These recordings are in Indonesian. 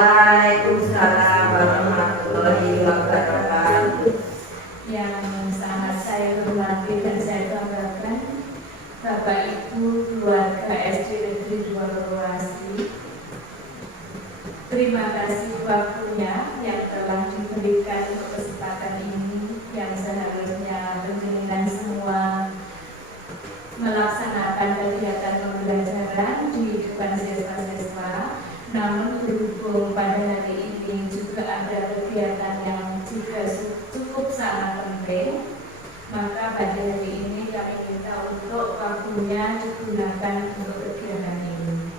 Waalaikumsalam warahmatullahi wabarakatuh. Yang sangat saya hormati dan saya banggakan Bapak Ibu keluarga SD Negeri 2 Purwasi. Terima kasih waktunya yang telah diberikan untuk kesempatan ini yang seharusnya penjenengan semua melaksanakan kegiatan pembelajaran di depan siswa-siswa. Namun berhubung pada hari ini juga ada kegiatan yang juga cukup sangat penting, maka pada hari ini kami minta untuk waktunya digunakan untuk kegiatan ini.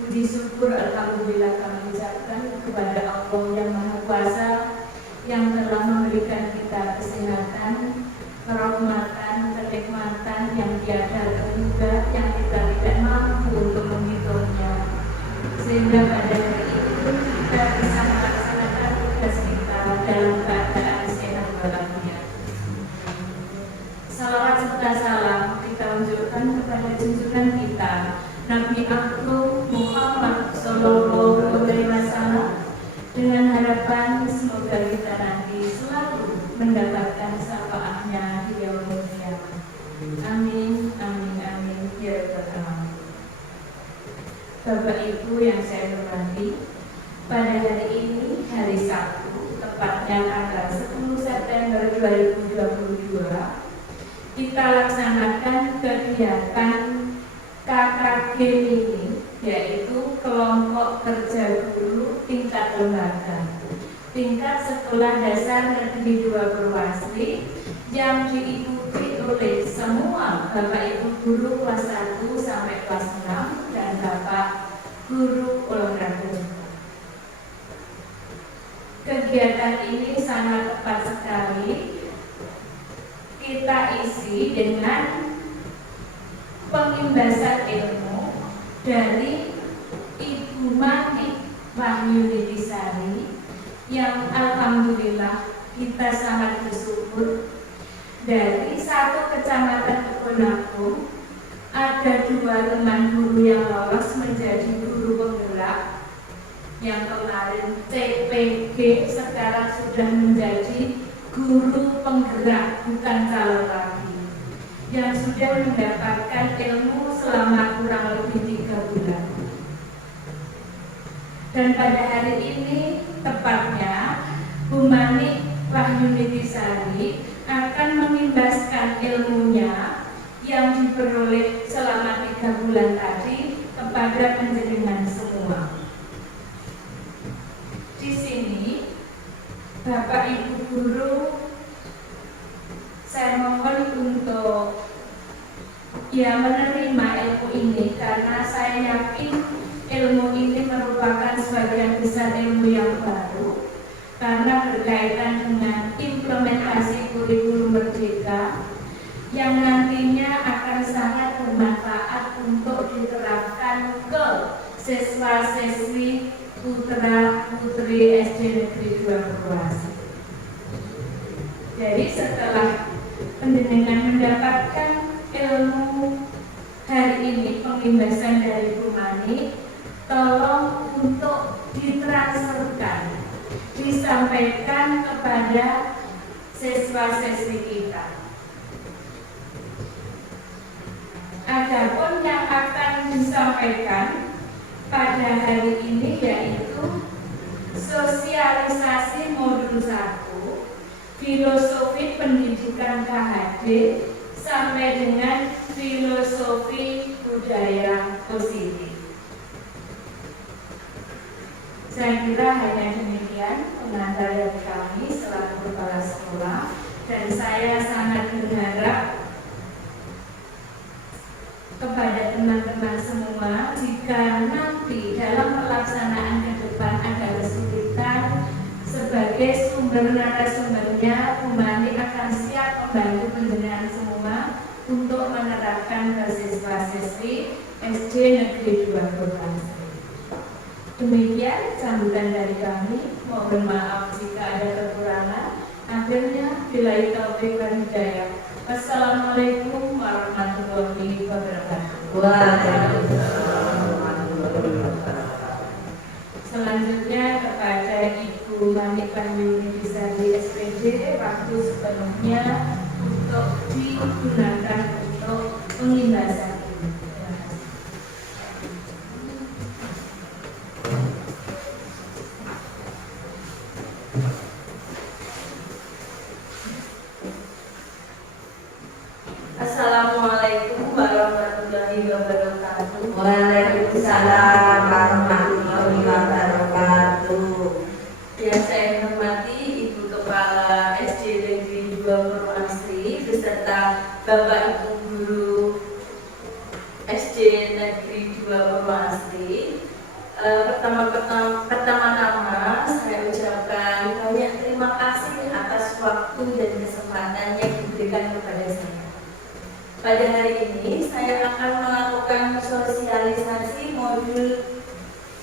Puji syukur alhamdulillah kami ucapkan kepada Allah yang Maha Kuasa yang telah memberikan kita kesehatan, kerahmatan, kenikmatan yang tiada terhingga, yang kita tidak mampu untuk menghitungnya, sehingga pada hari itu kita bisa melaksanakan tugas kita dalam keadaan sehat walafiat. Salawat serta salam kita unjukkan kepada junjungan kita Nabi Agung Muhammad Sallallahu Alaihi Wasallam, dengan harapan semoga kita nanti selalu mendapatkan syafaatnya di yaumul qiyamah. Amin, amin, amin, ya rabbal alamin. Bapak Ibu yang saya hormati, pada hari ini hari Sabtu, tepatnya tanggal 10 September 2022, kita laksanakan kegiatan KKG ini, yaitu kelompok kerja guru tingkat lembaga, tingkat sekolah dasar negeri 2 Purwasi, yang diikuti oleh semua Bapak Ibu guru kelas 1 sampai kelas 6 dan Bapak guru olahraga. Kegiatan ini sangat tepat sekali kita isi dengan pengimbasan ilmu dari Ibu Mati Wahyunitisari, yang alhamdulillah kita sangat bersyukur dari satu kecamatan Keponakum ada 2 teman guru yang lolos menjadi guru penggerak, yang kemarin CPG sekarang sudah menjadi guru penggerak bukan calon lagi, yang sudah mendapatkan ilmu selama kurang lebih 3 bulan. Dan pada hari ini tepatnya Bu Mani Wahyunitisari akan mengimbaskan ilmunya yang diperoleh selama 3 bulan tadi kepada panjenengan semua. Di sini Bapak Ibu guru, saya mohon untuk menerima ilmu ini, karena saya yakin ilmu ini merupakan sebagian besar ilmu yang baru, karena berkaitan dengan implementasi kurikulum merdeka yang nantinya akan sangat bermanfaat untuk diterapkan ke siswa-siswi putra-putri SD Negeri 2 Purwasi. Jadi setelah panjenengan mendapatkan ilmu hari ini, pengimbasan dari Bu Mani, tolong untuk ditransferkan, disampaikan kepada siswa-siswi kita. Adapun yang akan disampaikan pada hari ini yaitu sosialisasi modul 1, filosofi pendidikan KHD sampai dengan filosofi budaya positif. Saya kira hanya demikian pengantar dari kami selaku kepala sekolah, dan saya sangat berharap kepada teman-teman semua, jika nanti dalam pelaksanaan ke depan ada kesulitan, sebagai sumber narasumbernya Bu Mani akan siap membantu panjenengan semua untuk menerapkan ke siswa-siswi SD Negeri 2 Purwasi. Demikian sambutan dari kami. Mohon maaf jika ada kekurangan. Akhirnya, billahi taufiq wal hidayah. Wassalamualaikum warahmatullahi wabarakatuh. Waalaikumsalam warahmatullahi wabarakatuh. Waalaikumsalam warahmatullahi wabarakatuh. Yang saya hormati Ibu Kepala SD Negeri 2 Purwoasri beserta Bapak Ibu Guru SD Negeri 2 Purwoasri. Pertama-tama saya ucapkan banyak terima kasih atas waktu dan kesempatan yang diberikan kepada saya. Pada hari ini saya akan melakukan sosialisasi modul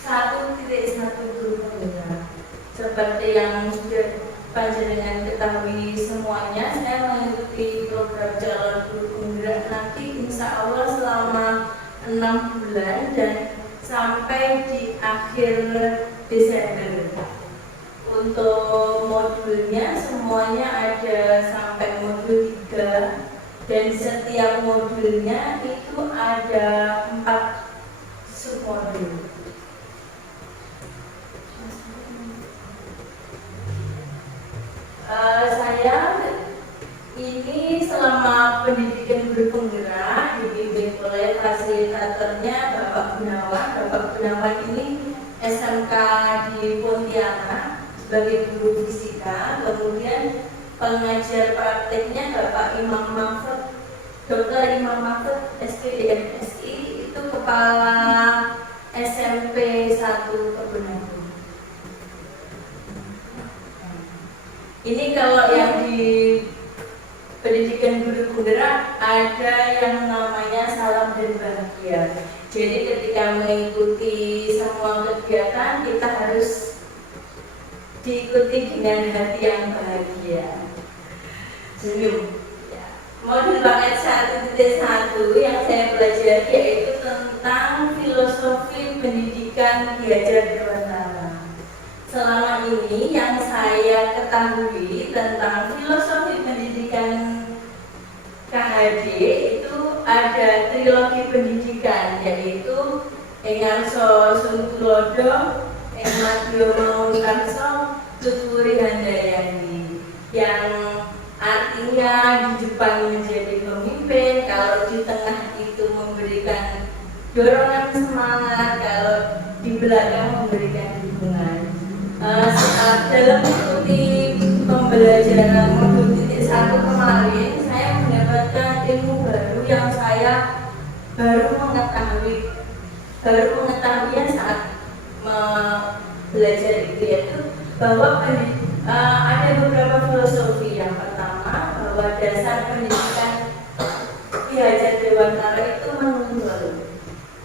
1.1 guru penggerak. Seperti yang sudah panjenengan ketahui semuanya, saya mengikuti program calon guru penggerak nanti insya Allah selama 6 bulan dan sampai di akhir Desember. Untuk modulnya semuanya ada sampai modul 3 dan setiap modulnya itu ada 4 submodul. Saya ini selama pendidikan guru penggerak dibimbing oleh fasilitatornya Bapak Gunawan. Bapak Gunawan ini SMK di Pontianak sebagai guru fisika, kemudian pengajar prakteknya Bapak Imam Mahfud, Dr. Imam Mahfud SPDMSI, itu kepala SMP 1 Kebunan. Ini kalau yang di pendidikan guru penggerak ada yang namanya salam dan bahagia. Jadi ketika mengikuti semua kegiatan kita harus diikuti dengan hati yang bahagia. Senyum. Modul paket 1.1 yang saya pelajari yaitu tentang filosofi pendidikan Ki-Hajar Dewantara. Selama ini yang saya ketahui tentang filosofi pendidikan KHD itu ada trilogi pendidikan, yaitu Engarso Sungtulodo, Engadyo Mangunkarso, Tuturi Handayani, yang artinya di depan menjadi pemimpin, kalau di tengah itu memberikan dorongan semangat, kalau di belakang memberikan dukungan. Dalam mengikuti pembelajaran modul 1 kemarin, saya mendapatkan ilmu baru yang saya baru mengetahuinya saat belajar itu, yaitu bahwa ada beberapa filosofi. Yang pertama, bahwa dasar pendidikan Ki-Hajar Dewantara itu menuntun.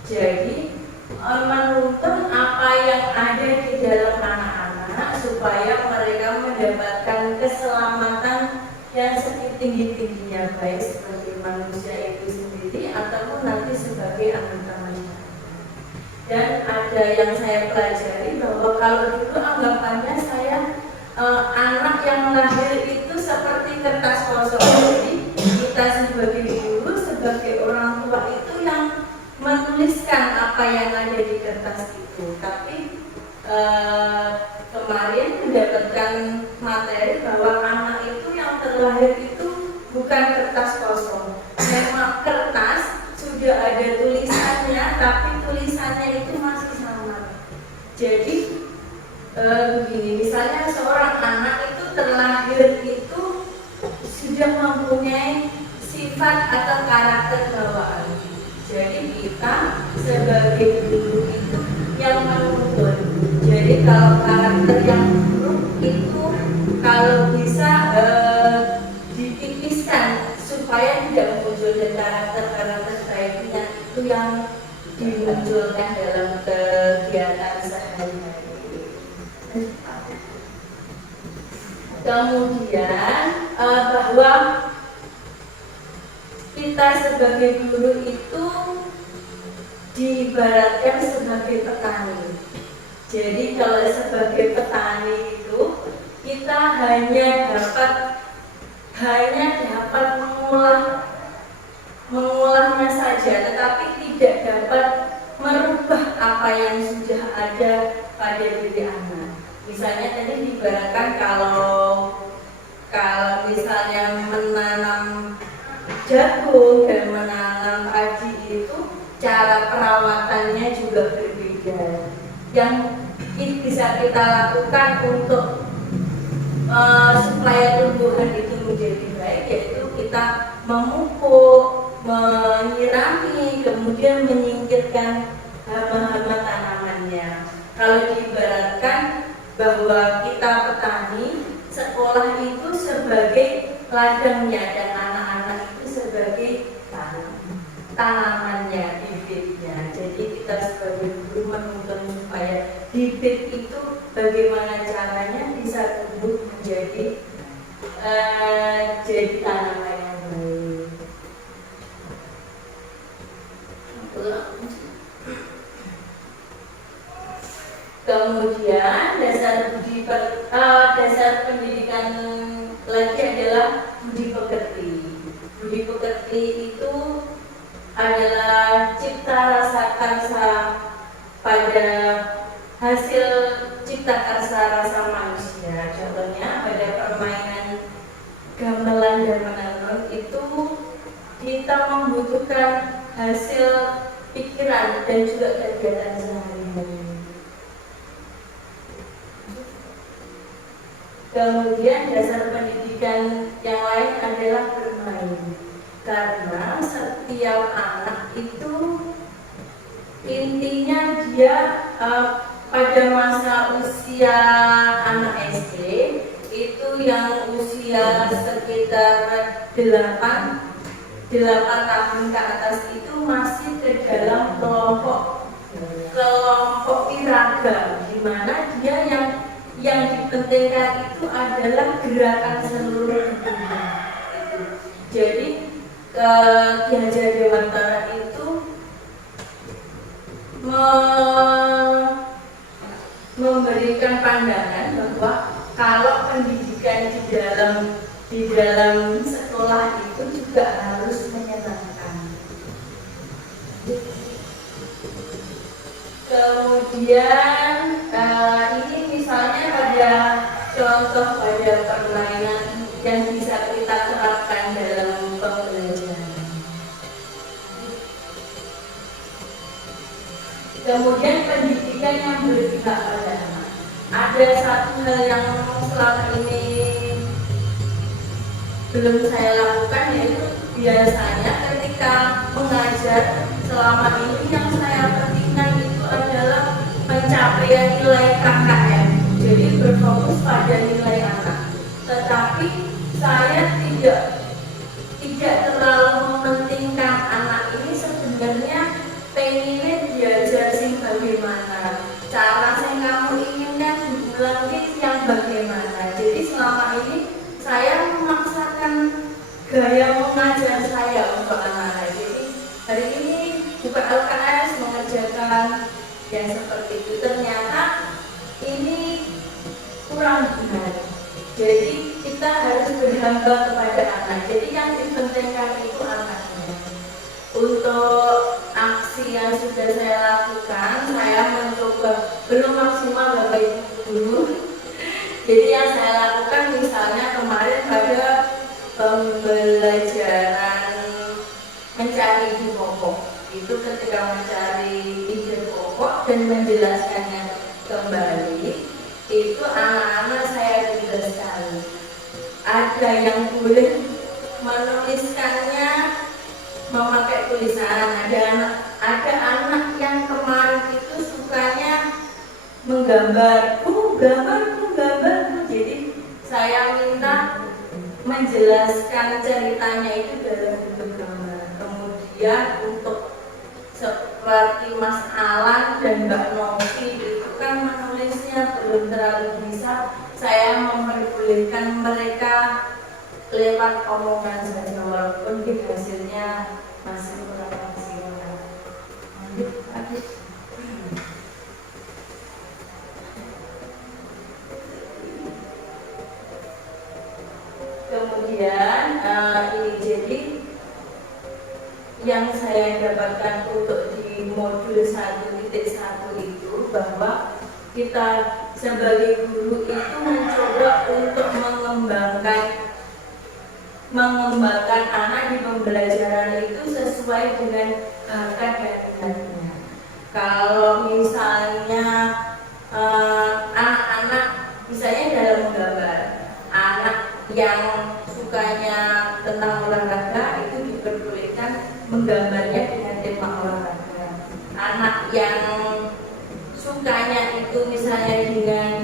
Jadi menuntun apa yang ada di dalam anak-anak supaya mereka mendapatkan keselamatan yang setinggi-tingginya, baik sebagai manusia itu sendiri ataupun nanti sebagai anggota masyarakat. Dan ada yang saya pelajari bahwa kalau dulu anggapannya saya anak yang lahir itu seperti kertas kosong. Jadi kita sebagai guru, sebagai orang tua itu yang menuliskan apa yang ada di kertas itu. Tapi kemarin mendapatkan materi bahwa anak itu yang terlahir itu bukan kertas kosong. Memang kertas sudah ada tulisannya, tapi tulisannya itu masih sama. Jadi begini, misalnya seorang anak itu terlahir itu sudah mempunyai sifat atau karakter bawaan. Jadi kita sebagai guru itu yang menuntun. Jadi kalau karakter yang buruk itu kalau bisa ditipiskan supaya tidak muncul, dan karakter baiknya itu yang dimunculkan dalam kegiatan sehari-hari. Kemudian bahwa kita sebagai guru itu diibaratkan sebagai petani. Jadi kalau sebagai petani itu kita hanya dapat mengolahnya saja, tetapi tidak dapat merubah apa yang sudah ada pada diri anak. Misalnya tadi diibaratkan kalau misalnya menanam jagung dan menanam padi itu cara perawatannya juga berbeda. yang bisa kita lakukan untuk supaya tumbuhan itu menjadi baik, yaitu kita memupuk, menyirami, kemudian menyingkirkan hama-hama tanamannya. Kalau diibaratkan bahwa kita petani, sekolah itu sebagai ladangnya dan anak-anak itu sebagai tanamannya, bibitnya. Jadi kita sebagai guru menuntun supaya bibit itu bagaimana caranya bisa tumbuh menjadi jadi tanaman yang baik. Kemudian dasar pendidikan lagi adalah budi pekerti. Budi pekerti itu adalah cipta rasa karsa pada hasil cipta karsa rasa manusia. Contohnya pada permainan gamelan dan menenun itu kita membutuhkan hasil pikiran dan juga kegiatan sehari-hari. Kemudian dasar pendidikan yang lain adalah bermain, karena setiap anak itu intinya dia pada masa usia anak SD itu yang usia sekitar 8 tahun ke atas itu masih ke dalam kelompok iragam, di mana dia yang dipentingkan itu adalah gerakan seluruh tubuh. Jadi Ki Hajar Dewantara itu memberikan pandangan bahwa kalau pendidikan di dalam sekolah itu juga harus menyenangkan. Kemudian ini misalnya pada contoh pada permainan yang bisa kita terapkan dalam pembelajaran. Kemudian pendidikan yang berpihak pada anak. Ada satu hal yang selama ini belum saya lakukan, yaitu biasanya ketika mengajar selama ini yang saya pentingkan itu adalah pencapaian nilai KKM. Jadi berfokus pada nilai anak. Tetapi saya tidak terlalu mementingkan anak ini sebenarnya pengennya diajar sing bagaimana, cara yang kamu inginkan diulang yang bagaimana. Jadi selama ini saya memaksakan gaya mengajar saya untuk anak-anak. Jadi hari ini buka LKS mengerjakan yang seperti itu, ternyata ini kurang benar. Jadi kita harus berhamba kepada anak. Jadi yang dipentingkan itu anaknya. Untuk aksi yang sudah saya lakukan, saya mencoba, belum maksimal Bapak Ibu Guru. Jadi yang saya lakukan misalnya kemarin pada pembelajaran mencari ide pokok, itu ketika mencari ide pokok dan menjelaskannya kembali, itu anak-anak saya tidak sekali. Ada yang boleh menuliskannya memakai tulisan, ada anak yang kemarin itu sukanya menggambar, gambar. Jadi saya minta menjelaskan ceritanya itu dalam bentuk gambar. Kemudian untuk seperti Mas Alan dan Mbak Novi itu kan menulisnya belum terlalu bisa, saya memperbolehkan mereka lewat omongan saja, walaupun hasilnya masih kurang maksimal. Kemudian ini jadi yang saya dapatkan untuk di modul 1.1 itu bahwa kita sebagai guru itu mencoba untuk mengembangkan anak di pembelajaran itu sesuai dengan bakat dan minatnya. Kalau misalnya sukanya itu misalnya dengan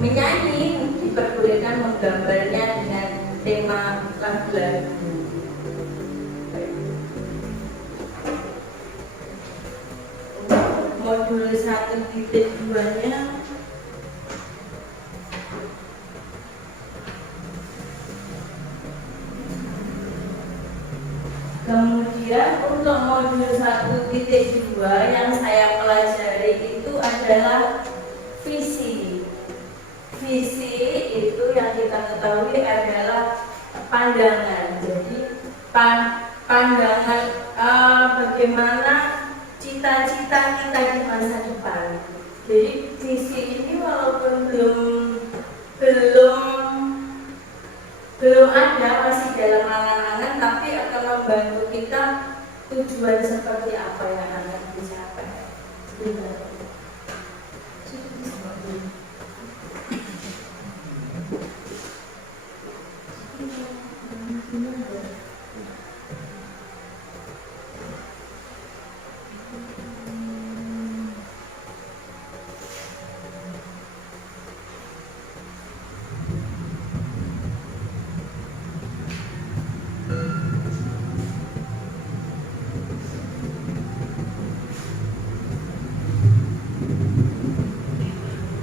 menyanyi, diperbolehkan menggambarnya dengan tema lagu-lagu. Modul 1.2-nya kemudian untuk modul 1.2 yang saya pelajari itu adalah visi. Visi itu yang kita ketahui adalah pandangan. Jadi pandangan bagaimana cita-cita kita di masa depan. Jadi visi ini walaupun belum ada, masih dalam angan-angan, tapi akan membantu kita tujuan seperti apa yang akan dicapai.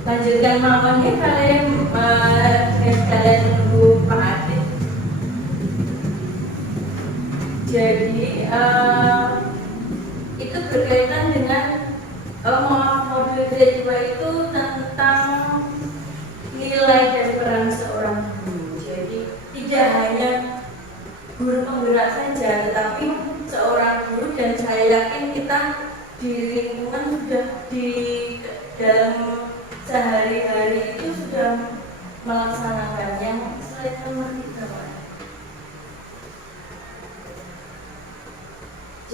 Lanjutkan mamanya kalian menunggu Pak Adit. Jadi itu berkaitan dengan modul kedua itu tentang nilai dan peran seorang guru. Jadi tidak hanya guru penggerak saja, tetapi seorang guru, dan saya yakin kita di lingkungan sudah di dalam sehari-hari itu sudah melaksanakannya. Slide nomor 3, Pak.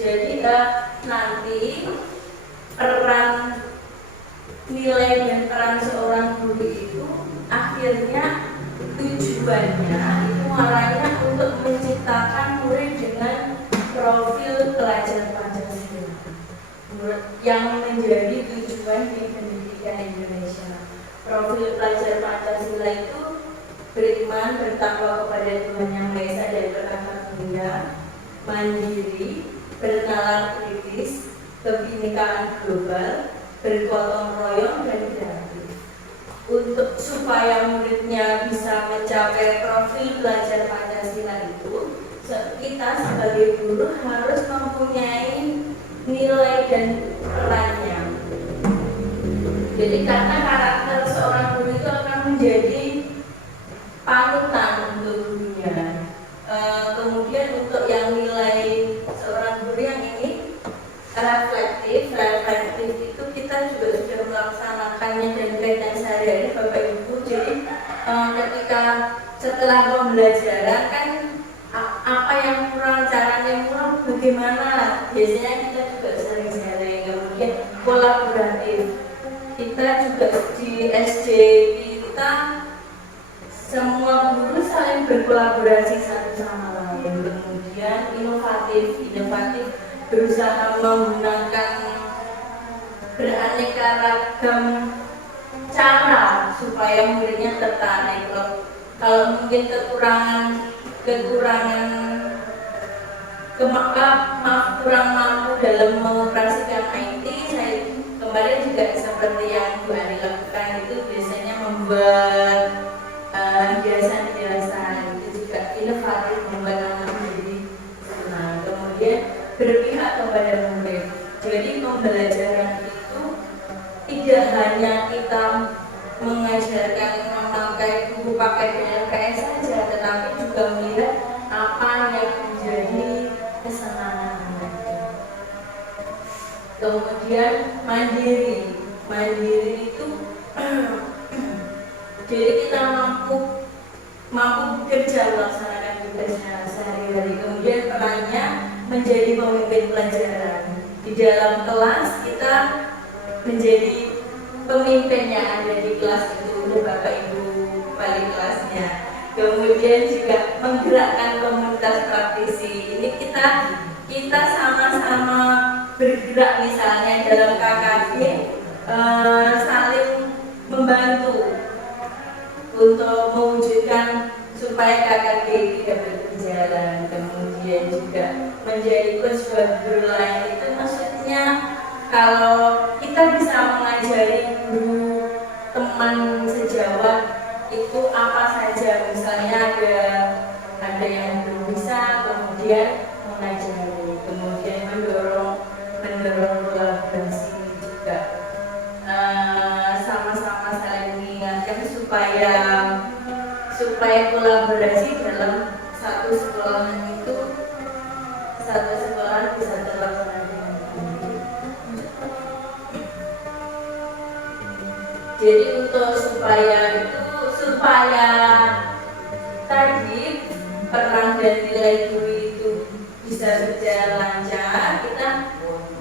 Jadi nanti peran nilai dan peran seorang guru itu akhirnya tujuannya itu arahnya untuk menciptakan murid dengan profil pelajar Pancasila yang menjadi tujuan di pendidikan Indonesia. Profil pelajar Pancasila itu beriman, bertakwa kepada Tuhan Yang Maha Esa dan bertakwa mulia, mandiri, bernalar kritis, kebinekaan global, bergotong royong dan kreatif. Untuk supaya muridnya bisa mencapai profil belajar Pancasila itu, kita sebagai guru harus mempunyai nilai dan perannya. Jadi karena karakter seorang guru itu akan menjadi panutan untuk gurunya. Kemudian untuk yang nilai seorang guru yang ini reflektif itu kita juga sudah melaksanakannya dan kaitan sehari-hari Bapak Ibu. Jadi ketika setelah pembelajaran kan apa yang kurang, caranya kurang, bagaimana, biasanya kita juga sering sharing. Kemudian kolaboratif, kita juga di SD kita semua guru saling berkolaborasi satu sama lain. Kemudian inovatif berusaha menggunakan beraneka ragam cara supaya muridnya tertarik. Kalau mungkin kurang mampu dalam mengoperasikan IT, saya kemarin juga seperti yang Bu Ani lakukan itu biasanya membuat hiasan-hiasan, itu juga inovatif, membuat anak menjadi senang. Kemudian berpihak kepada murid. Jadi pembelajaran itu tidak hanya kita mengajarkan memakai buku pakai PLKS saja, tetapi juga melihat apa yang menjadi kesenangan mereka. Kemudian mandiri itu jadi kita mampu bekerja melaksanakan tugasnya sehari-hari. Kemudian perannya menjadi pemimpin pelajaran. Di dalam kelas kita menjadi pemimpinnya, ada di kelas itu Bapak Ibu wali kelasnya. Kemudian juga menggerakkan komunitas praktisi. Ini kita sama-sama bergerak, misalnya dalam KKB saling membantu untuk mewujudkan supaya KKG tidak berjalan. Kemudian juga menjadi coach buat guru lain itu maksudnya kalau kita bisa mengajari guru teman sejawat itu apa saja, misalnya ada yang belum bisa, kemudian mengajari, kemudian mendorong kolaborasi juga, sama-sama saling mengingatkan supaya kolaborasi dalam satu sekolah bisa terlaksana dengan baik. Jadi untuk supaya tadi peran dan nilai guru itu bisa berjalan lancar, kita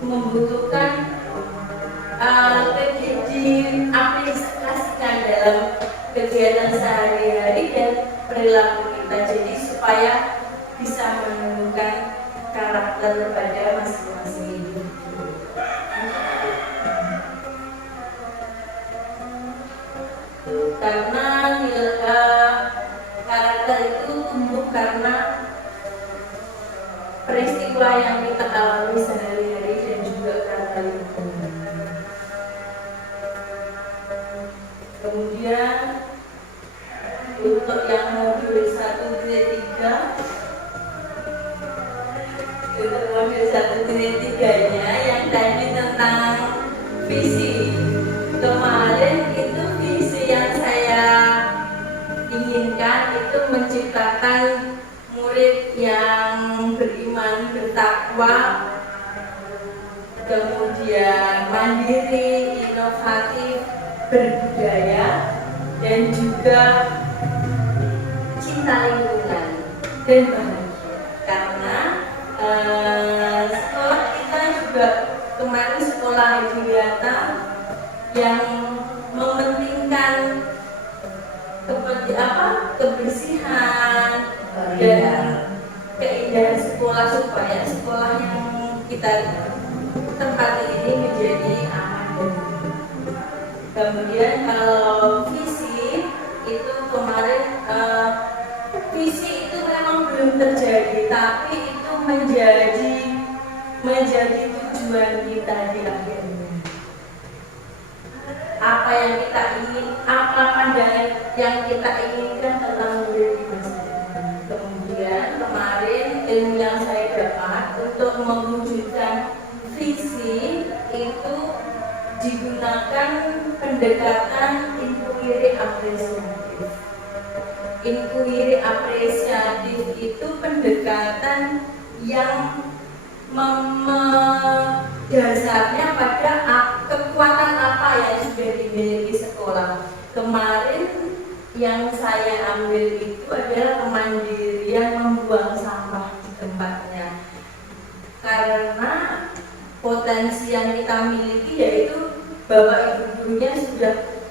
membutuhkan diaplikasikan dalam kegiatan sehari-hari dan perilaku kita, jadi supaya bisa menemukan karakter pada masing-masing individu. Karena karakter itu tumbuh karena peristiwa yang kita alami sehari-hari dan juga karena lingkungan. Kemudian untuk yang modul 1 grade 3, untuk modul 1 grade 3-nya yang tadi tentang visi, kemarin itu visi yang saya inginkan itu menciptakan murid yang beriman, bertakwa, kemudian mandiri, inovatif, berbudaya, dan juga cinta lingkungan dan bahagia. Karena sekolah kita juga kemarin sekolah Widyata yang mementingkan kebersihan dan keindahan sekolah supaya sekolah yang kita tempati ini menjadi aman. Kemudian kalau visi itu kemarin visi itu memang belum terjadi, tapi itu menjadi tujuan kita di akhirnya. Apa yang kita ingin, apa pandangan yang kita inginkan tentang murid di masa depan. Kemudian kemarin ilmu yang saya dapat untuk mewujudkan visi itu digunakan pendekatan inquiry apresiatif. Inquiry apresiatif itu pendekatan yang dasarnya pada kekuatan apa yang sudah dimiliki sekolah. Kemarin yang saya ambil itu adalah kemandirian membuang sampah di tempatnya. Karena potensi yang kita miliki yaitu bapak ibu gurunya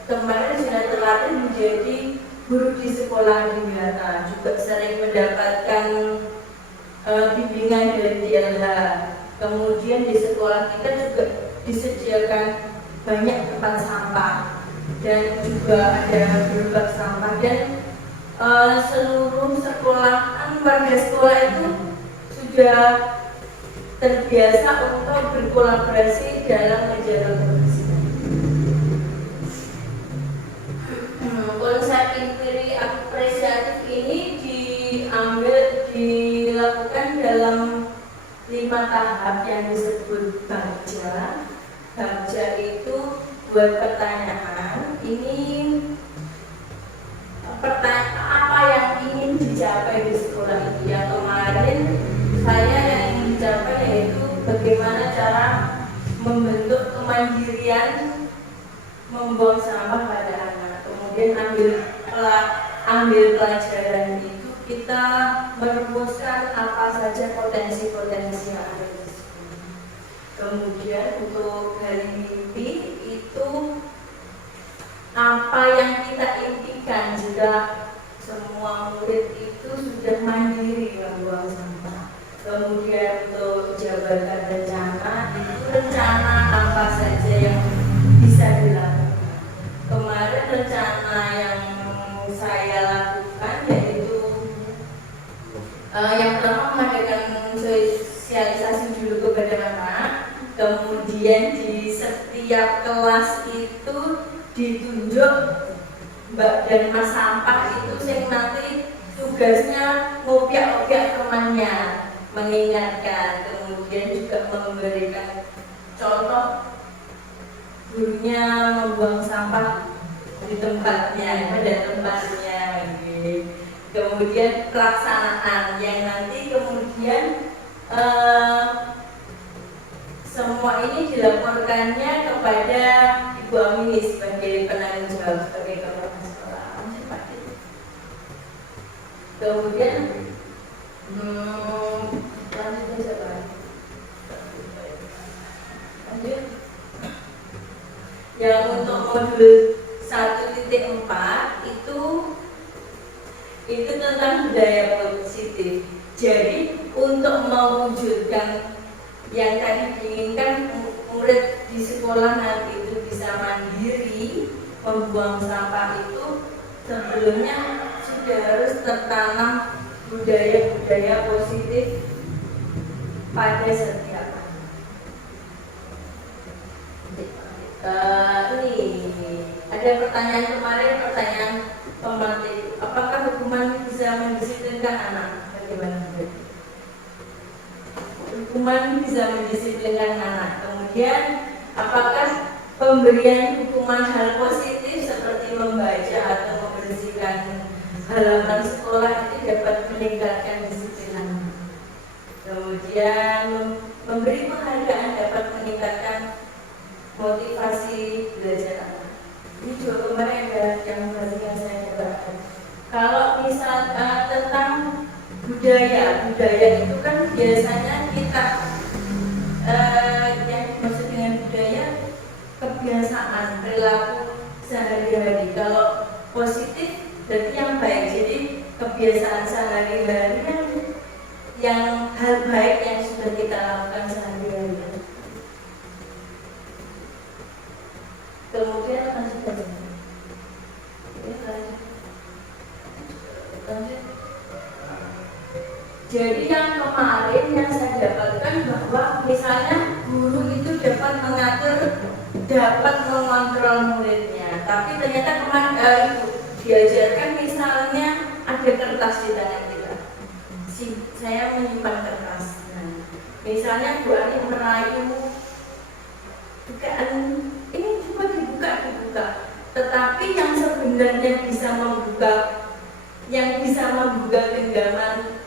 kemarin sudah terlatih menjadi guru di sekolah Widyata, juga sering mendapatkan bimbingan dari DLH. Kemudian di sekolah kita juga disediakan banyak tempat sampah dan juga ada gerobak sampah, dan seluruh sekolahan warga sekolah itu sudah terbiasa untuk berkolaborasi dalam menjaga kebersihan. Konsep inquiry apresiatif ini dilakukan dalam 5 tahap yang disebut BAJA. BAJA itu buat pertanyaan, ini apa yang ingin dicapai di sekolah ini. Yang kemarin saya yang ingin dicapai yaitu bagaimana cara membentuk kemandirian membuang sampah pada anak. Kemudian ambil pelajaran itu, kita merumuskan apa saja potensi-potensi yang ada di sekolah. Kemudian untuk hari mimpi itu apa yang kita impikan jika semua murid itu sudah mandiri membuang sampah. Kemudian untuk jabatan rencana itu rencana apa saja yang bisa Yang pertama mengadakan sosialisasi dulu kepada anak, kemudian di setiap kelas itu ditunjuk Mbak dan Mas sampah itu yang nanti tugasnya ngopiak-ngopiak temannya, mengingatkan, kemudian juga memberikan contoh gurunya membuang sampah di tempatnya, pada tempatnya gitu. Kemudian pelaksanaan yang nanti kemudian semua ini dilaporkannya kepada Ibu Amini sebagai penanggung jawab, sebagai kepala sekolah. Kemudian lanjut aja Pak. Lanjut. Yang untuk modul 1.4 itu tentang budaya positif. Jadi untuk mewujudkan yang tadi diinginkan murid di sekolah nanti itu bisa mandiri membuang sampah itu, sebelumnya sudah harus tertanam budaya-budaya positif pada setiap ini ada pertanyaan kemarin, pertanyaan pemantik, apakah hukuman bisa mendisiplinkan anak? Bagaimana? Hukuman bisa mendisiplinkan anak. Kemudian apakah pemberian hukuman hal positif seperti membaca atau membersihkan halaman sekolah itu dapat meningkatkan disiplin anak? Kemudian memberi penghargaan dapat meningkatkan motivasi belajar anak. Ini juga kemarin ada yang saya dapatkan. Kalau misal tentang budaya itu kan biasanya kita yang dimaksud dengan budaya kebiasaan perilaku sehari-hari. Kalau positif berarti yang baik, jadi kebiasaan sehari-hari yang hal baik yang sudah kita lakukan sehari-hari. Kemudian lanjut. Jadi yang kemarin yang saya dapatkan bahwa misalnya guru itu dapat mengatur, dapat mengontrol muridnya, tapi ternyata kemarin diajarkan misalnya ada kertas di tangan kita. Saya menyimpan kertas. Misalnya Bu Ani merayu bukaan ini coba dibuka. Tetapi yang sebenarnya bisa membuka genggaman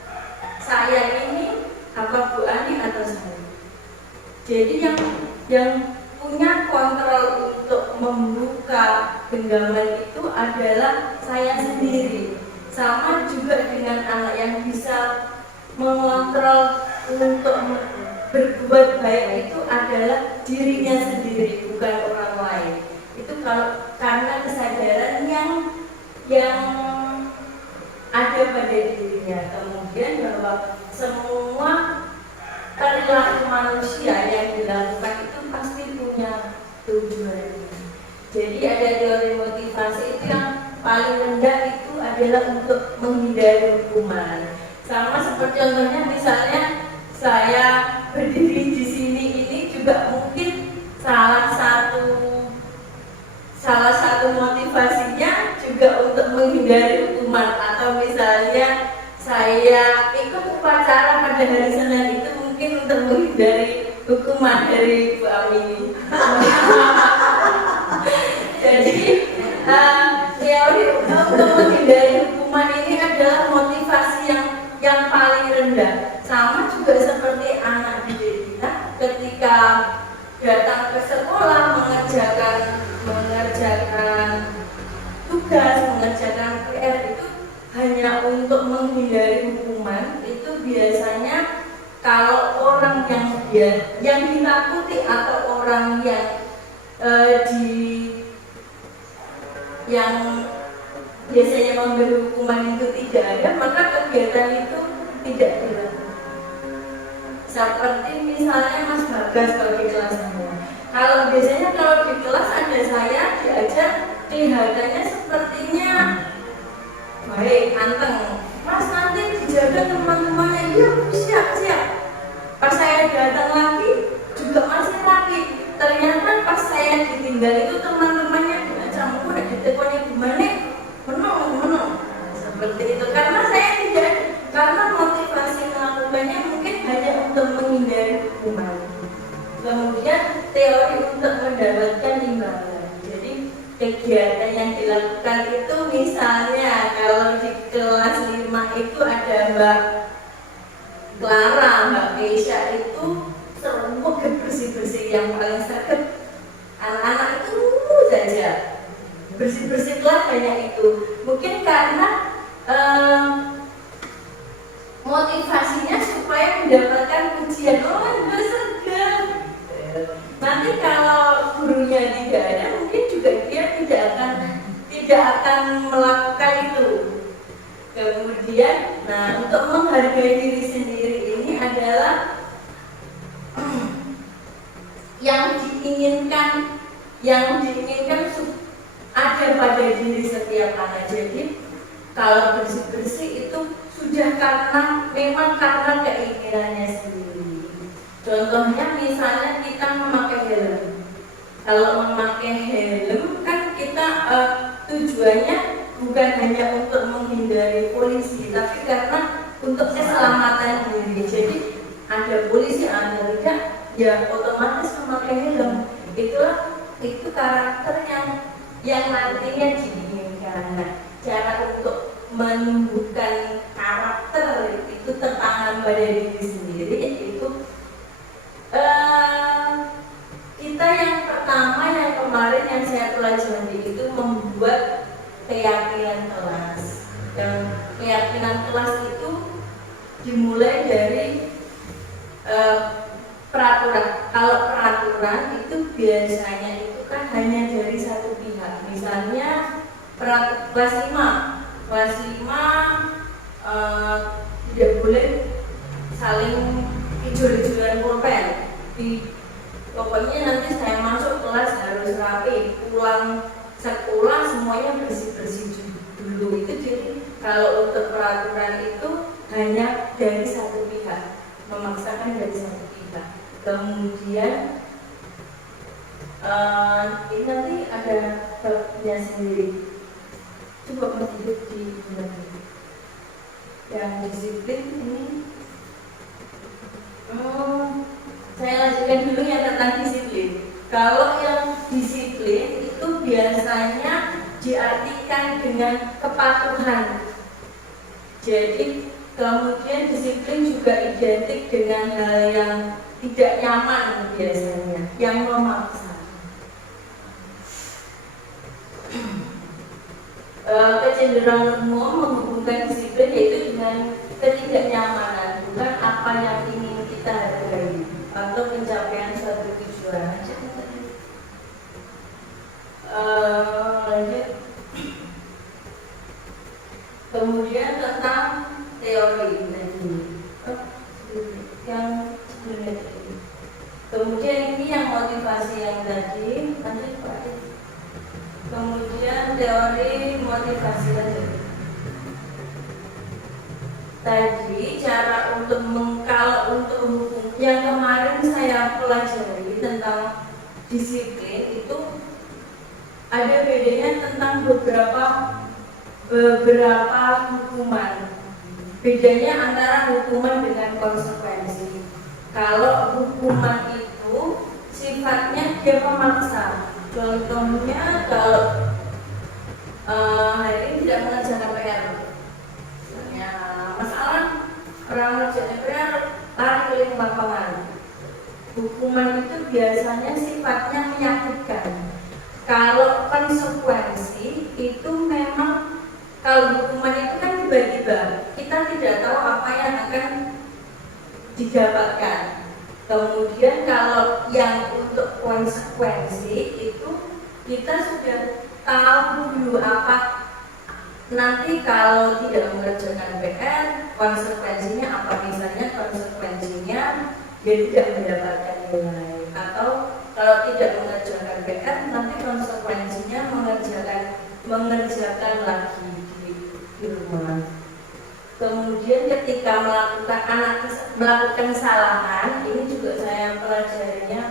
saya ini apa Bu Ani atau saya? Jadi yang punya kontrol untuk membuka genggaman itu adalah saya sendiri. Sama juga dengan anak yang bisa mengontrol untuk berbuat baik itu adalah dirinya sendiri, bukan orang lain. Itu karena kesadaran yang ada pada dirinya. Kemudian bahwa semua perilaku manusia yang dilakukan itu pasti punya tujuan. Jadi ada teori motivasi itu yang paling rendah itu adalah untuk menghindari hukuman. Sama seperti contohnya misalnya saya berdiri di sini ini juga mungkin salah satu motivasinya juga untuk menghindari hukuman, atau misalnya saya ikut upacara pada hari Senin itu mungkin untuk menghindari hukuman dari Bu Amini. Jadi teori untuk menghindari hukuman ini adalah motivasi yang paling rendah. Sama juga seperti anak didik kita ketika datang ke sekolah mengerjakan tugas, mengerjakan PR itu hanya untuk menghindari hukuman. Itu biasanya kalau orang yang ditakuti atau orang yang biasanya memberi hukuman itu tidak ada, maka kegiatan itu tidak dilakukan. Seperti misalnya Mas Bagas kalau di kelas saya. Kalau di kelas ada saya diajar, kelihatannya sepertinya baik, anteng. Mas nanti dijaga teman-teman kegiatan yang dilakukan itu misalnya kalau di kelas 5 itu ada Mbak Clara, Mbak Keisha itu semua bersih-bersih yang paling serget. Anak-anak itu saja bersih-bersih kelas banyak itu. Mungkin karena motivasinya supaya mendapatkan pujian. Oh, juga sergap. Nanti kalau gurunya tidak ada, mungkin juga dia tidak akan melakukan itu. Kemudian, nah untuk menghargai diri sendiri ini adalah yang diinginkan ada pada diri setiap anak. Jadi kalau bersih-bersih itu sudah memang karena keinginannya sendiri. Contohnya misalnya kita memakai helm. Kalau memakai helm kan kita tujuannya bukan hanya untuk menghindari polisi, tapi karena untuk keselamatan diri. Jadi ada polisi, ada tidak, ya otomatis memakai helm. Itu karakter yang nantinya diinginkan. Nah, cara untuk menumbuhkan karakter itu tertanam pada diri sendiri, yaitu kita yang pertama yang kemarin yang saya pelajari itu membuat keyakinan kelas. Dan keyakinan kelas itu dimulai dari peraturan. Kalau peraturan itu biasanya itu kan hanya dari satu pihak. Misalnya kelas 5 tidak boleh saling hijau-hijauan pulpen. Pokoknya nanti saya masuk kelas harus rapi, pulang sekolah semuanya bersih-bersih dulu. Itu jadi kalau untuk peraturan itu hanya dari satu pihak, memaksakan dari satu pihak. Kemudian ini nanti ada babnya sendiri. Coba hidup di negeri yang disiplin ini. Saya lanjutkan dulu yang tentang disiplin. Kalau yang disiplin itu biasanya diartikan dengan kepatuhan. Jadi kemudian disiplin juga identik dengan hal yang tidak nyaman biasanya, yang memaksa. Kecenderungan umum menghubungkan disiplin yaitu dengan ketidaknyamanan, bukan apa yang ingin kita hargai atau pencapaian suatu tujuan. Lanjut. Kemudian tentang teori yang sebelumnya tadi. Kemudian ini yang motivasi yang tadi. Lanjut Pak. Kemudian teori motivasi tadi cara untuk kalau untuk hukum yang kemarin saya pelajari tentang disiplin itu ada bedanya tentang beberapa hukuman. Bedanya antara hukuman dengan konsekuensi. Kalau hukuman itu sifatnya dia memaksa. Contohnya kalau hari ini tidak mengerjakan PR, misalnya masalah orang mengerjakan PR lari keliling lapangan. Hukuman itu biasanya sifatnya menyakitkan. Kalau konsekuensi itu memang, kalau hukuman itu kan tiba-tiba kita tidak tahu apa yang akan didapatkan. Kemudian kalau yang untuk konsekuensi itu kita sudah tahu dulu apa nanti kalau tidak mengerjakan PR konsekuensinya apa. Misalnya konsekuensinya dia tidak mendapatkan nilai, atau kalau tidak mengerjakan PR nanti konsekuensinya mengerjakan lagi di rumah. Kemudian ketika melakukan kesalahan, ini juga saya pelajarinya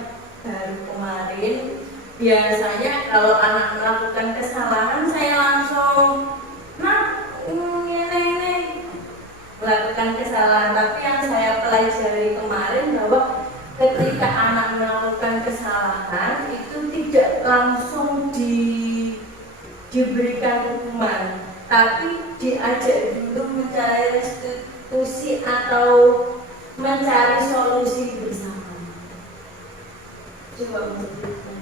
baru kemarin. Biasanya kalau anak melakukan kesalahan, saya langsung ini melakukan kesalahan. Tapi yang saya pelajari kemarin bahwa ketika anak melakukan kesalahan itu tidak langsung diberikan hukuman, tapi diajak dulu mencari restitusi atau mencari solusi bersama. Coba menceritakan.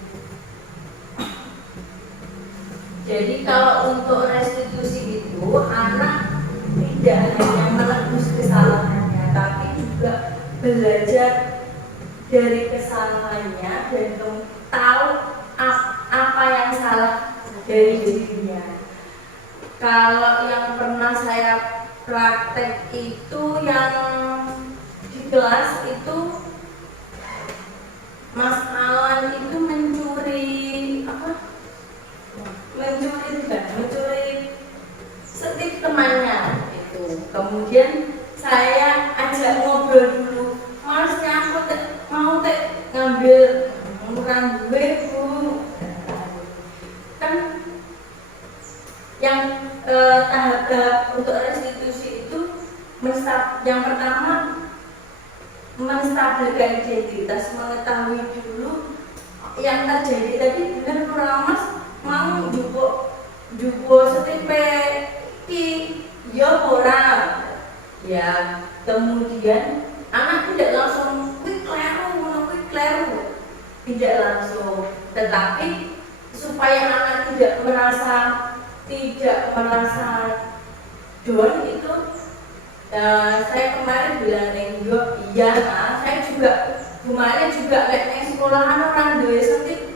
Jadi kalau untuk restitusi itu anak tidak hanya menebus kesalahannya, tapi juga belajar dari kesalahannya dan tahu apa yang salah dari dirinya. Kalau yang pernah saya praktek itu yang di kelas itu Mas Alan itu mencuri setik temannya itu. Kemudian saya ajak ngobrol dulu, Masnya aku mau ngambil murah gue Bu. Kan yang tahap untuk restitusi itu yang pertama menstabilkan identitas, mengetahui dulu yang terjadi tadi benar kurang Mas mau jupo setipe ki ya ora ya. Kemudian anak tidak langsung kuwi kleru, tidak langsung, tetapi supaya anak tidak merasa down itu saya kemarin bilang iya saya juga kemarin juga nek sekolahan orang duwe setik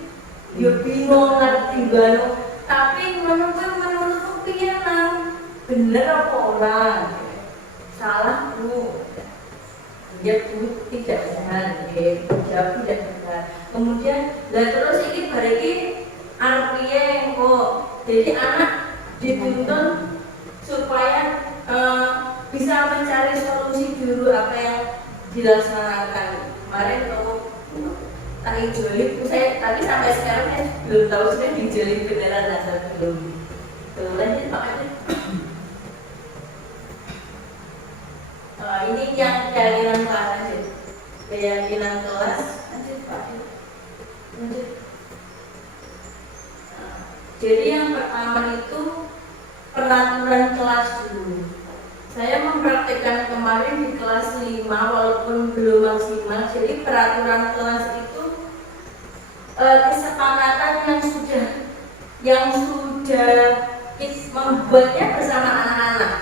yo bingung ngerti banget, tapi menurutku piye nang bener apa ora, salah Bu ya Bu tidak benar jawab tidak benar. Kemudian terus ini bariki arep piye kok, jadi anak dituntun supaya bisa mencari solusi dulu apa yang dilaksanakan. Kemarin kamu tak ijoli, saya tapi sampai sekarang saya belum tahu sudah dijoli beneran atau belum. Tuh lanjut Pak Adi. Ini yang keyakinan kelas aja. Keyakinan kelas lanjut Pak Adi. Lanjut. Jadi yang pertama itu peraturan kelas dulu. Saya mempraktikkan kemarin di kelas 5 walaupun belum maksimal. Jadi peraturan kelas itu kesepakatan yang sudah membuatnya bersama anak-anak.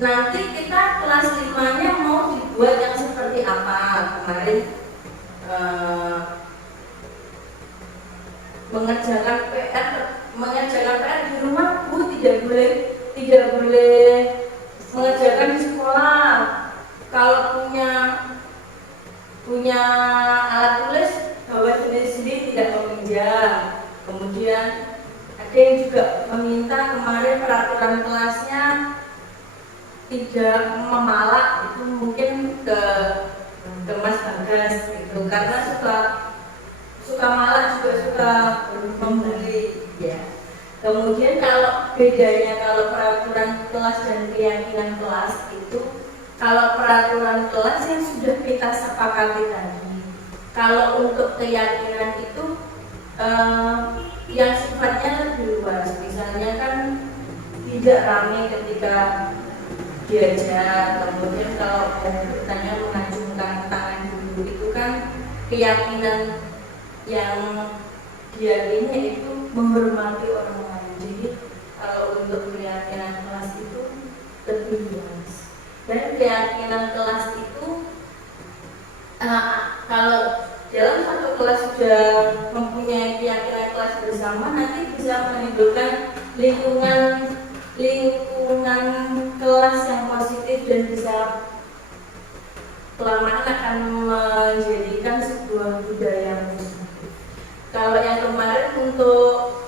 Nanti kita kelas 5-nya mau dibuat yang seperti apa. Kemarin mengerjakan PR di rumah Bu tidak boleh mengerjakan di sekolah. Kalau punya alat tulis bawa sendiri tidak meminjam. Kemudian ada yang juga meminta kemarin peraturan kelasnya tidak memalak, itu mungkin ke Mas Bagas gitu, karena suka malak juga suka membuli ya. Kemudian kalau bedanya kalau peraturan kelas dan keyakinan kelas itu, kalau peraturan kelas yang sudah kita sepakati tadi, kalau untuk keyakinan itu yang sifatnya lebih luas. Misalnya kan tidak ramai ketika diajak, kemudian kalau bertanya mengacungkan tangan dulu, itu kan keyakinan yang diyakini itu menghormati orang lain. Jadi kalau untuk keyakinan kelas itu lebih luas. Dan keyakinan kelas itu kalau dalam satu kelas sudah mempunyai keyakinan kelas bersama, nanti bisa menimbulkan lingkungan kelas yang positif dan bisa kelamaan akan menjadikan sebuah budaya yang positif. Kalau yang kemarin untuk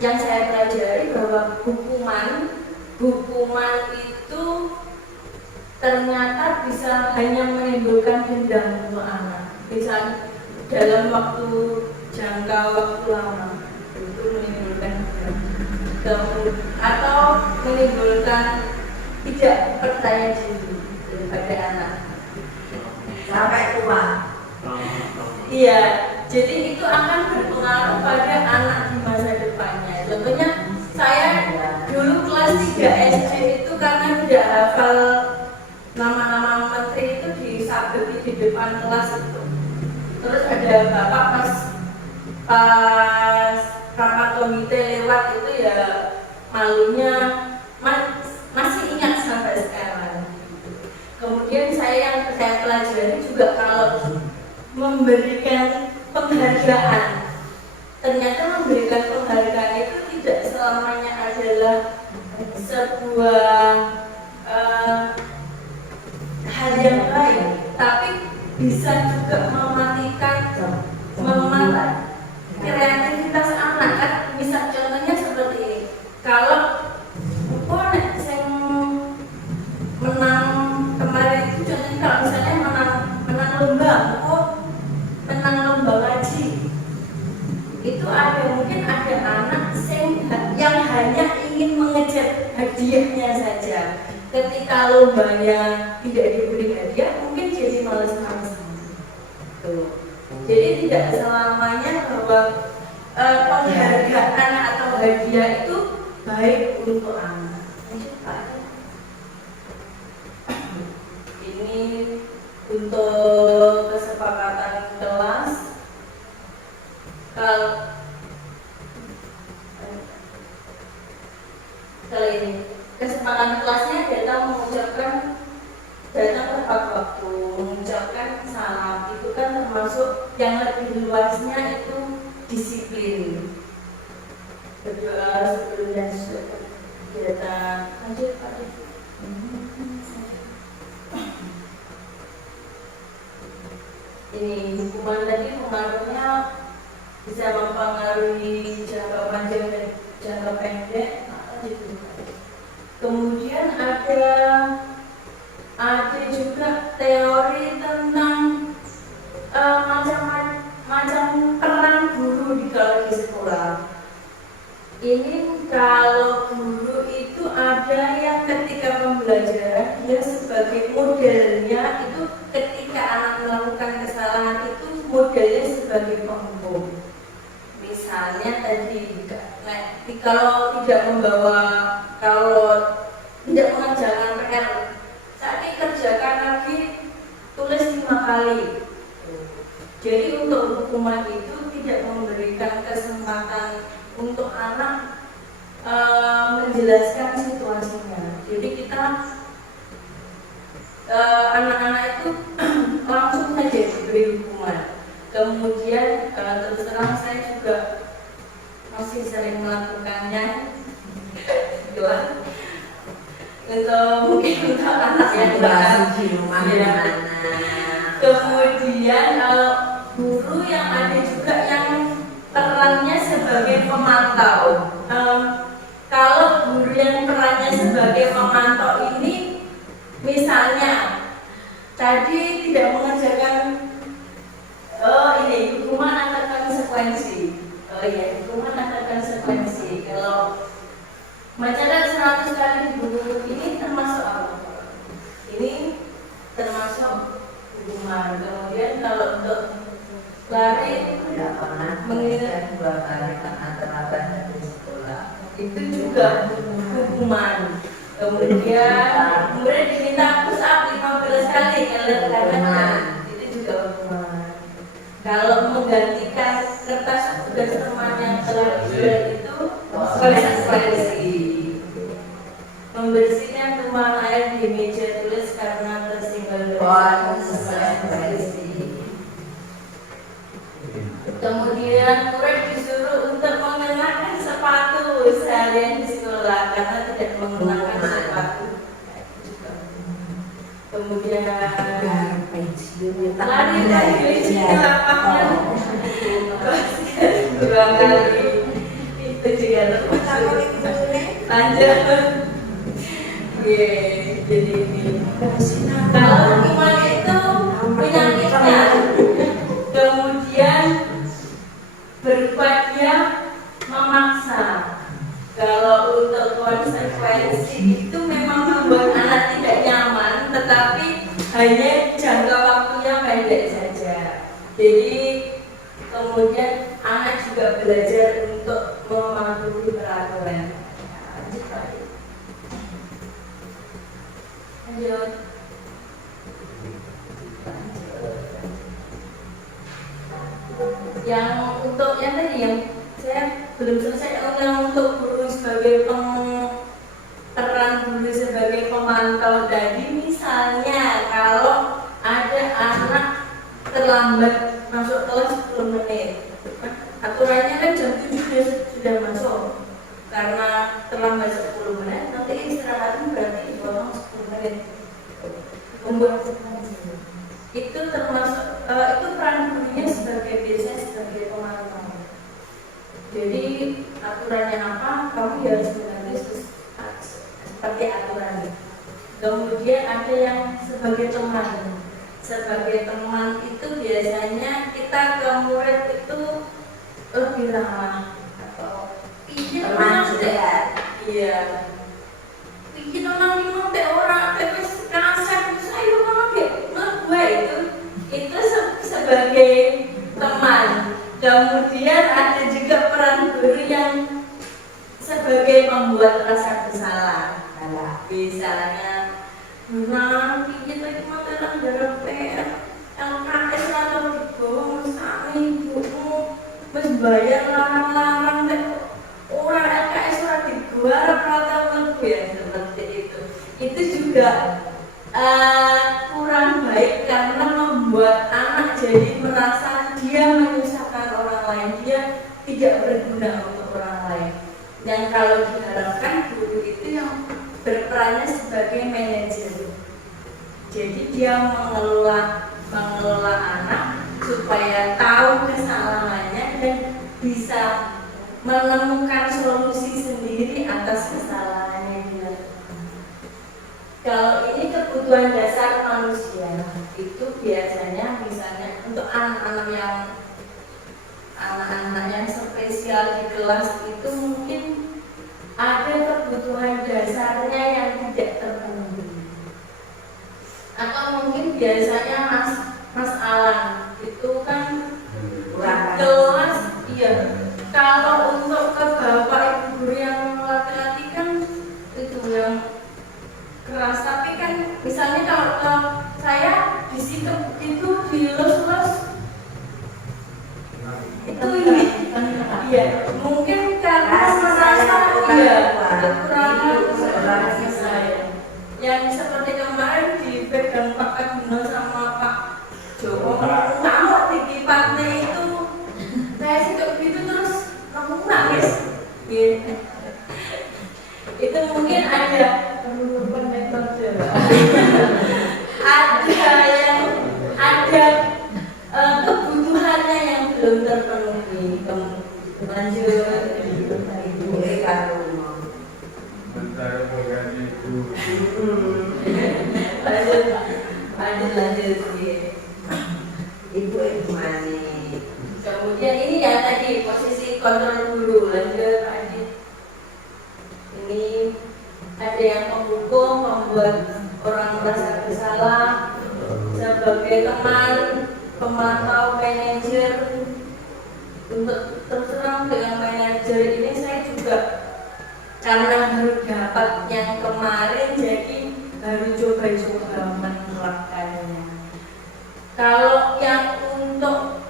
yang saya pelajari bahwa hukuman itu ternyata bisa hanya menimbulkan dendam untuk anak. Bisa dalam jangka waktu lama itu menimbulkan dendam atau menimbulkan tidak percaya diri daripada anak sampai tua. Iya, jadi itu akan berpengaruh pada anak di masa depannya. Contohnya ada bapak pas rapat komite lewat itu ya malunya masih ingat sampai sekarang. Kemudian saya pelajari juga kalau memberikan penghargaan, ternyata memberikan penghargaan itu tidak selamanya adalah sebuah hal yang baik, tapi bisa juga mematikan kreativitas anak. Kan bisa contohnya seperti ini, kalau saya menang kemarin itu contohnya, kalau misalnya menang lomba ngaji, itu mungkin ada anak yang hanya ingin mengejar hadiahnya saja. Ketika lombanya tidak diberi hadiah, mungkin jadi males-malesan. Jadi tidak selamanya bahwa penghargaan atau hadiah itu baik untuk anak. Ini untuk kesepakatan kelas. Kali ini kesempatan kelasnya datang tepat waktu, mengucapkan salam, itu kan termasuk yang lebih luasnya itu disiplin. Berdoa sebelum dan sesudah kegiatan. Lanjut Pak. Ini hukuman tadi pengaruhnya bisa mempengaruhi jangka panjang dan jangka pendek. Kemudian ada juga teori tentang macam peran guru di sekolah. Ini kalau guru itu ada yang ketika pembelajaran dia sebagai modelnya itu ketika anak melakukan kesalahan itu modelnya sebagai penghukum. Misalnya tadi kalau tidak mengerjakan PR, saat dikerjakan lagi tulis 5 kali. Jadi untuk hukuman itu tidak memberikan kesempatan untuk anak menjelaskan situasinya. Jadi kita anak-anak itu langsung saja diberi hukuman. Kemudian terus terang saya juga masih sering melakukannya. Untuk mungkin untuk anak yang di rumah mana. Kemudian guru yang ada juga yang perannya sebagai pemantau. Kalau guru yang perannya sebagai pemantau ini, misalnya tadi tidak mengerjakan, ini hukuman atau konsekuensi. Hukuman atau konsekuensi. Kalau mencatat 100 kali di buku ini termasuk apa? Ini termasuk hukuman. Kemudian kalau untuk lari mengingat 2 kali terlambat dari sekolah itu juga hukuman. Kemudian diminta push up 15 kali karena itu juga hukuman. Kalau menggantikan kertas tugas teman yang telah dibuat itu konsekuensi. Membersihkan tumpahan air di meja tulis karena tersinggah konsekuensi. Kemudian murid disuruh untuk mengenakan sepatu seharian di sekolah karena tidak menggunakan sepatu. Kemudian lari dari meja ke lapangan 2 kali itu juga termasuk. Lanjut. Jadi ini kalau hukuman itu menyakitkan, kemudian berupa dia memaksa. Kalau untuk konsekuensi itu memang membuat anak tidak nyaman, tetapi hanya jangka waktunya pendek saja. Jadi kemudian anak juga belajar untuk mematuhi peraturan. Lanjut. yang untuk yang tadi yang saya belum selesai, yang untuk guru sebagai peran guru sebagai pemantau tadi, misalnya kalau ada anak terlambat masuk kelas 10 menit, aturannya kan jam 7 sudah masuk, karena terlambat 10 menit nanti istirahatnya berarti dipotong 10 menit. Itu termasuk itu peran gurunya sebagai biasanya sebagai pemantau. Jadi aturannya apa, kamu harus mengerti seperti aturannya. Kemudian ada yang sebagai teman. Sebagai teman itu biasanya kita ke murid itu lebih ramah atau teman juga. Iya. Bikin orang bingung teh orang terus kasar terus ayo mama itu sebagai teman. Kemudian ada juga peran guru yang sebagai pembuat rasa bersalah. Misalnya, nah bikin lagi makanan dalam PR LKS atau dibawa sama ibumu, terus bayar larang-larang teh orang LKS orang digarap rata ya seperti itu. Itu juga kurang baik karena membuat anak jadi merasa dia menyusahkan orang lain, dia tidak berguna untuk orang lain. Dan kalau diharapkan guru itu yang berperannya sebagai manajer. Jadi dia mengelola anak supaya tahu kesalahannya dan bisa menemukan solusi sendiri atas kesalahannya dia. Kalau ini kebutuhan dasar manusia, itu biasanya misalnya untuk anak-anak yang spesial di kelas itu mungkin ada kebutuhan dasarnya yang tidak terpenuhi. Atau mungkin biasanya Mas Alan itu kan kelas, iya. Kalau untuk ke bapak ibu guru yang laki-laki kan itu yang keras, tapi kan misalnya kalau ke saya disikap itu dilus-lus itu ini iya mungkin karena merasa iya kekurangan saya yang seperti kemarin dipegang Pak Agno sama Pak Joko kamu di kipatnya itu saya sikap gitu terus kamu nangis gitu. Itu mungkin ada kebutuhannya yang belum terpenuhi. Lanjut Ibu Eka lanjut Ibu Mani. Kemudian ini ya tadi posisi kontrol guru. Lanjut Adit. Ini ada yang menghukum, membuat orang merasa bersalah sebagai teman, pemantau, manajer. Untuk terus terang dengan manajer ini saya juga karena baru dapat yang kemarin jadi baru coba menerapkannya. Kalau yang untuk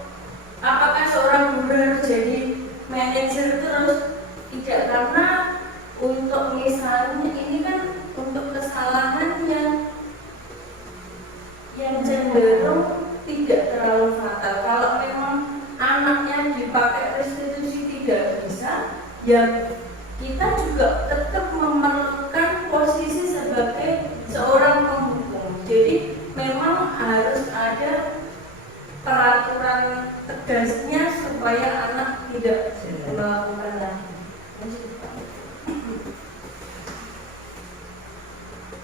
apakah seorang guru harus jadi manajer terus, tidak, karena untuk misalnya ini kan untuk kesalahan yang cenderung tidak terlalu fatal. Kalau memang anaknya dipakai restitusi tidak bisa, ya kita juga tetap memerlukan posisi sebagai seorang penghukum. Jadi memang harus ada peraturan tegasnya supaya anak tidak melakukan lagi.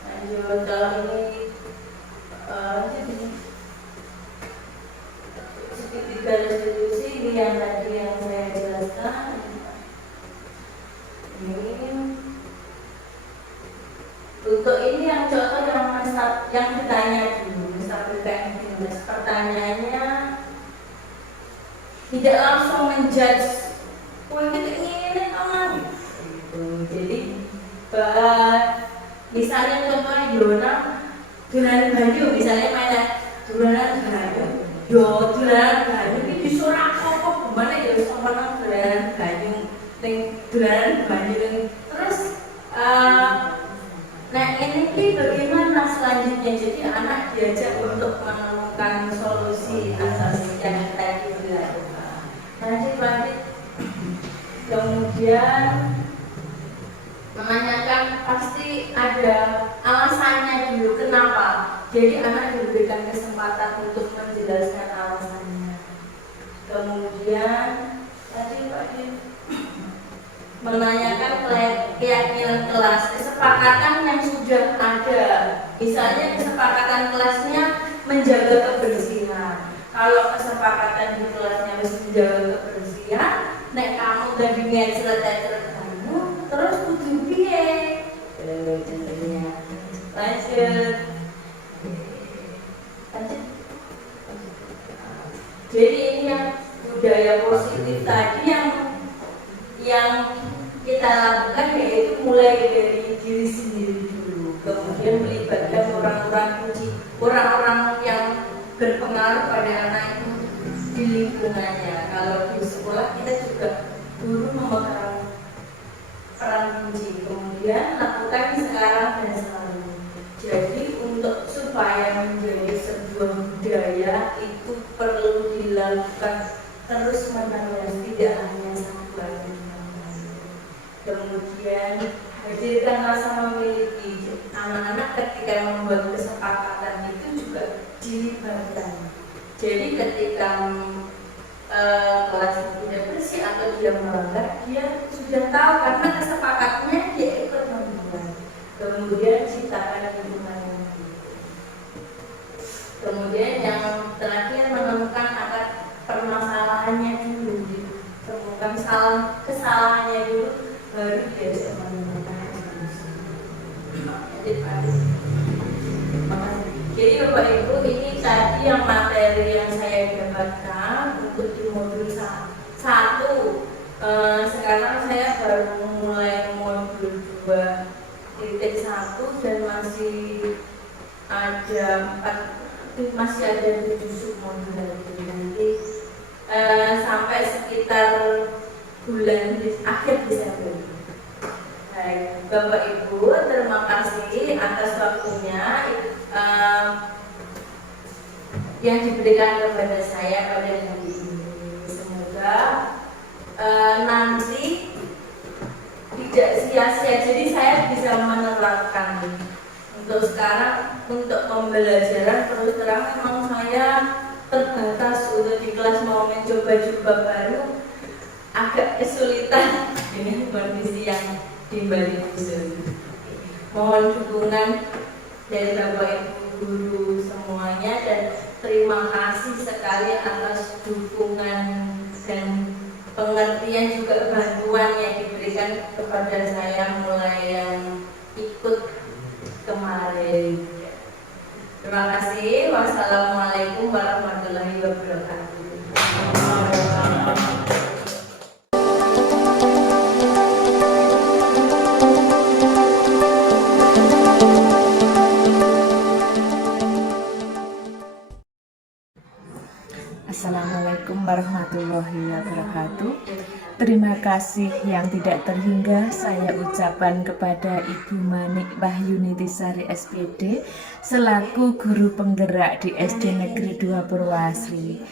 Lanjut, kalau ini segitiga restitusi ini yang tadi yang saya jelaskan. Ini untuk ini yang contoh yang ditanya dulu, pertanyaannya tidak langsung menjudge, kita ingin teman. Jadi misalnya contohnya Donan Banyu, misalnya mainan Donan Banyu, Donan Banyu ini disuruh kok nang dolanan banyu. Terus nah ini bagaimana selanjutnya? Jadi anak diajak untuk menemukan solusi atas yang tadi dilakukan. Lanjut. Kemudian menanyakan, pasti ada alasannya dulu kenapa. Jadi anak diberikan kesempatan untuk menjelaskan alasannya. Kemudian tadi Pak menanyakan keyakinan kelas, kesepakatan yang sudah ada. Misalnya kesepakatan kelasnya menjaga kebersihan. Kalau kesepakatan di kelasnya harus menjaga kebersihan, nek kamu tadi ngecret kamu, terus kudu piye? Lanjut. Jadi ini yang budaya positif tadi yang kita lakukan, yaitu mulai dari diri sendiri dulu, kemudian melibatkan orang-orang yang berpengaruh pada anak itu di lingkungannya. Kalau di sekolah kita juga guru memegang peran kunci, kemudian lakukan sekarang dan selalu. Jadi untuk supaya menjadi sebuah budaya itu perlu dilakukan terus menerus, tidak hanya satu kali. Kemudian hadirkan rasa memiliki. Anak-anak ketika membuat kesepakatan itu juga dilibatkan. Jadi ketika kelas tidak bersih atau dia melanggar, dia sudah tahu karena kesepakatannya dia ikut membuat. Kemudian ciptakan lingkungan yang baik. Kemudian yang terakhir menemukan akar permasalahannya dulu, temukan kesalahannya dulu, baru dia bisa menemukan solusi. Jadi Bapak Ibu, ini tadi yang materi yang saya dapatkan untuk di modul 1. Sekarang saya baru mulai modul 2.1 dan masih ada 7 submodul lagi. Nanti sampai sekitar bulan akhir Desember. Baik, Bapak Ibu, terima kasih atas waktunya yang diberikan kepada saya pada hari ini. Semoga nanti tidak sia-sia. Jadi saya bisa menerapkan. Untuk sekarang, untuk pembelajaran terus terang memang saya terbatas untuk di kelas mau mencoba-coba baru, agak kesulitan dengan kondisi yang di Bali khusus. Mohon dukungan dari Bapak Ibu guru semuanya, dan terima kasih sekali atas dukungan dan pengertian juga bantuan yang diberikan kepada saya mulai yang ikut kemarin. Terima kasih. Wassalamualaikum warahmatullahi wabarakatuh. Assalamualaikum warahmatullahi wabarakatuh. Terima kasih yang tidak terhingga saya ucapkan kepada Ibu Manik Wahyunitisari SPD selaku guru penggerak di SD Negeri 2 Purwasri,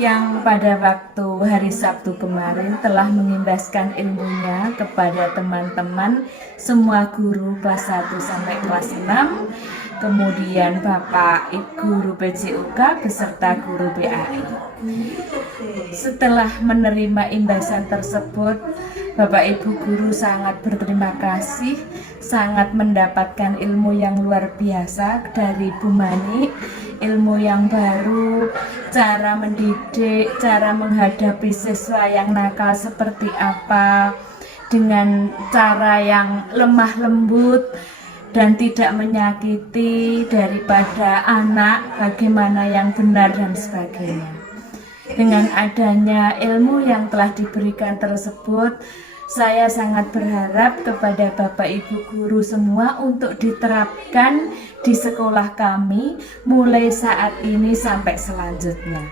yang pada waktu hari Sabtu kemarin telah mengimbaskan ilmunya kepada teman-teman semua guru kelas 1 sampai kelas 6, kemudian Bapak Ibu guru PJUK beserta guru BAI. Setelah menerima imbasan tersebut, Bapak Ibu guru sangat berterima kasih, sangat mendapatkan ilmu yang luar biasa dari Bu Mani, ilmu yang baru, cara mendidik, cara menghadapi siswa yang nakal seperti apa, dengan cara yang lemah lembut dan tidak menyakiti, daripada anak bagaimana yang benar dan sebagainya. Dengan adanya ilmu yang telah diberikan tersebut, saya sangat berharap kepada Bapak Ibu guru semua untuk diterapkan di sekolah kami mulai saat ini sampai selanjutnya.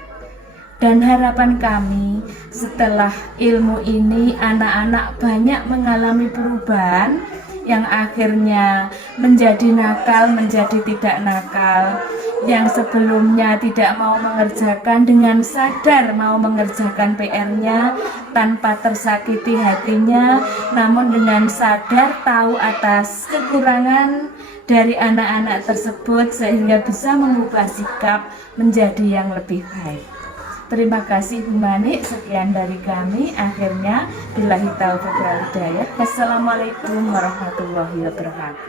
Dan harapan kami setelah ilmu ini anak-anak banyak mengalami perubahan yang akhirnya menjadi nakal, menjadi tidak nakal. Yang sebelumnya tidak mau mengerjakan dengan sadar mau mengerjakan PR-nya tanpa tersakiti hatinya, namun dengan sadar tahu atas kekurangan dari anak-anak tersebut sehingga bisa mengubah sikap menjadi yang lebih baik. Terima kasih Bu Manik, sekian dari kami. Akhirnya billahi taufiq wal hidayah. Wassalamualaikum warahmatullahi wabarakatuh.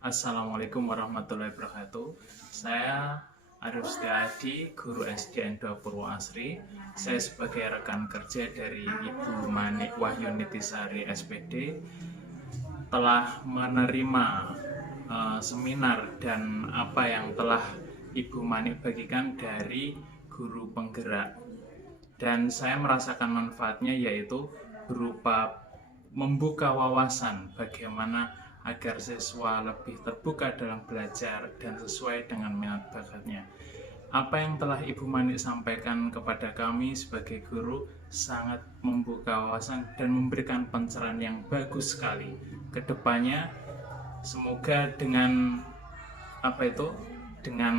Assalamualaikum warahmatullahi wabarakatuh. Saya Arif Setiadi, guru SDN 2 Purwoasri. Saya sebagai rekan kerja dari Ibu Manik Wahyunitisari SPD telah menerima seminar dan apa yang telah Ibu Manik bagikan dari guru penggerak. Dan saya merasakan manfaatnya, yaitu berupa membuka wawasan bagaimana agar siswa lebih terbuka dalam belajar dan sesuai dengan minat bakatnya. Apa yang telah Ibu Manik sampaikan kepada kami sebagai guru sangat membuka wawasan dan memberikan pencerahan yang bagus sekali. Kedepannya semoga dengan dengan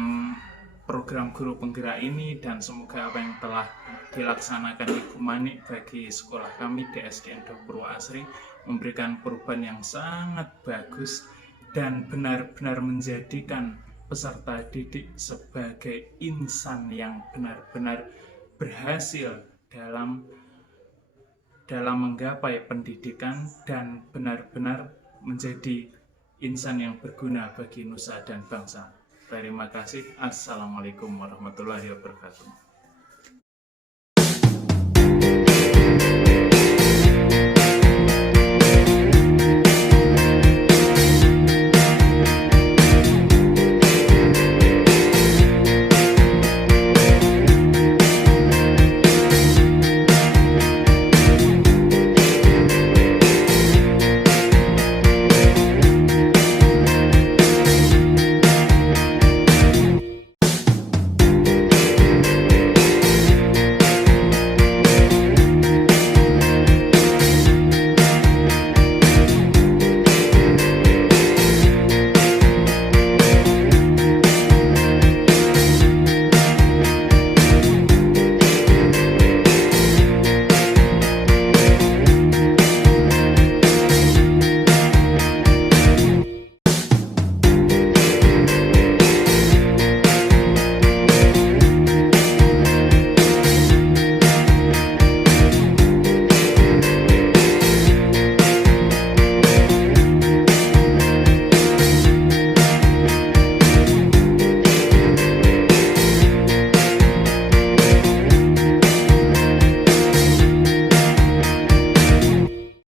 program guru penggerak ini, dan semoga apa yang telah dilaksanakan Ibu Manik bagi sekolah kami di SDN 2 Purwoasri memberikan perubahan yang sangat bagus dan benar-benar menjadikan peserta didik sebagai insan yang benar-benar berhasil dalam menggapai pendidikan dan benar-benar menjadi insan yang berguna bagi nusa dan bangsa. Terima kasih. Assalamualaikum warahmatullahi wabarakatuh.